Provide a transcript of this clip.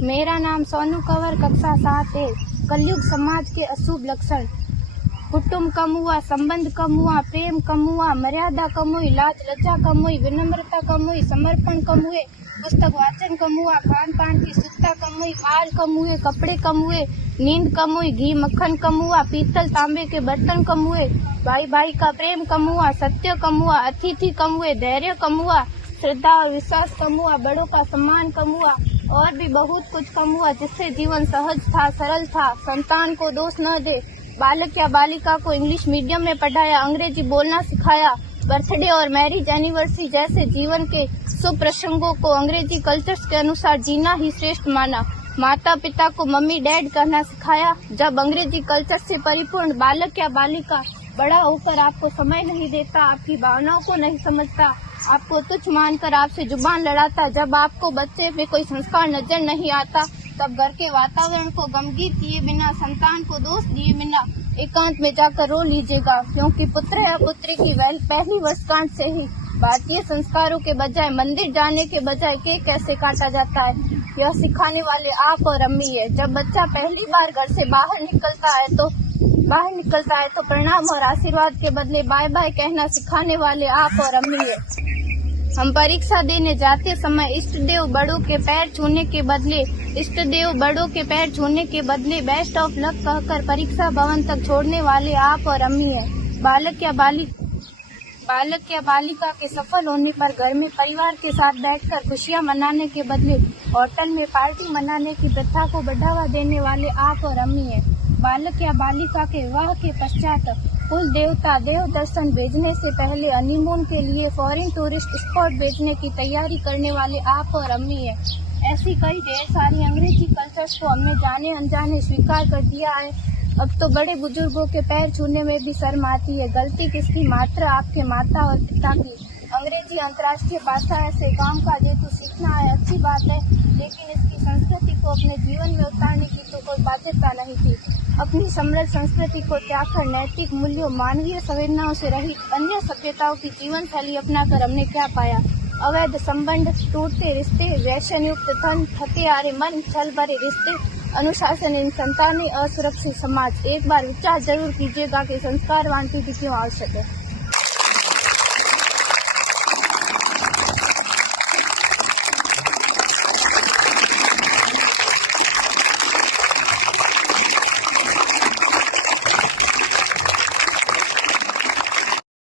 मेरा नाम सोनू कंवर, कक्षा 7 है। कलयुग समाज के अशुभ लक्षण। कुटुंब कम हुआ, संबंध कम हुआ, प्रेम कम हुआ, मर्यादा कम हुई, लाज लज्जा कम हुई, विनम्रता कम हुई, समर्पण कम हुए, पुस्तक वाचन कम हुआ, खान पान की शुद्धता कम हुई, बाल कम हुए, कपड़े कम हुए, नींद कम हुई, घी मक्खन कम हुआ, पीतल तांबे के बर्तन कम हुए, भाई भाई का प्रेम कम हुआ, सत्य कम हुआ, अतिथि कम हुए, धैर्य कम हुआ, श्रद्धा और विश्वास कम हुआ, बड़ों का सम्मान कम हुआ और भी बहुत कुछ कम हुआ जिससे जीवन सहज था, सरल था। संतान को दोष न दे, बालक या बालिका को इंग्लिश मीडियम में पढ़ाया, अंग्रेजी बोलना सिखाया, बर्थडे और मैरिज एनिवर्सरी जैसे जीवन के शुभ प्रसंगों को अंग्रेजी कल्चर्स के अनुसार जीना ही श्रेष्ठ माना। माता पिता को मम्मी डैड कहना सिखाया। जब अंग्रेजी कल्चर से परिपूर्ण बालक या बालिका बड़ा होकर आपको समय नहीं देता, आपकी भावनाओं को नहीं समझता, आपको तुच्छ मानकर आपसे जुबान लड़ाता, जब आपको बच्चे पे कोई संस्कार नजर नहीं आता, तब घर के वातावरण को गमगीन किए बिना, संतान को दोष दिए बिना एकांत में जाकर रो लीजिएगा, क्योंकि पुत्र या पुत्री की पहली वर्षगांठ से ही भारतीय संस्कारों के बजाय, मंदिर जाने के बजाय केक कैसे काटा जाता है, यह सिखाने वाले आप और अम्मी है। जब बच्चा पहली बार घर से बाहर निकलता है तो प्रणाम और आशीर्वाद के बदले बाय बाय कहना सिखाने वाले आप और अम्मी है। हम परीक्षा देने जाते समय इष्ट देव बड़ों के पैर छूने के बदले बेस्ट ऑफ लक कहकर परीक्षा भवन तक छोड़ने वाले आप और अम्मी है। बालक या बालिका के सफल होने पर घर में परिवार के साथ बैठकर खुशियां मनाने के बदले होटल में पार्टी मनाने की प्रथा को बढ़ावा देने वाले आप और अम्मी है। बालक या बालिका के विवाह के पश्चात कुल देवता देव दर्शन भेजने से पहले हनीमून के लिए फॉरेन टूरिस्ट स्पॉट भेजने की तैयारी करने वाले आप और अम्मी है। ऐसी कई ढेर सारी अंग्रेजी कल्चर्स को हमने जाने अनजाने स्वीकार कर दिया है। अब तो बड़े बुजुर्गों के पैर छूने में भी शर्म आती है। गलती किसकी? मात्र आपके माता और पिता की। अंग्रेजी अंतर्राष्ट्रीय भाषा है से काम का जेतु सीखना है, अच्छी बात है, लेकिन इसकी संस्कृति को अपने जीवन में उतारने की तो कोई बाध्यता नहीं थी। अपनी समृद्ध संस्कृति को त्यागकर नैतिक मूल्यों, मानवीय संवेदनाओं से रहित अन्य सभ्यताओं की जीवन शैली अपनाकर हमने क्या पाया? अवैध संबंध, टूटते रिश्ते, व्यसन युक्त धन, हत्यारे मन, छल भरे रिश्ते, अनुशासनहीन संतानें, असुरक्षित समाज। एक बार विचार जरूर कीजिएगा कि संस्कारवान पीढ़ी क्यों आवश्यक है।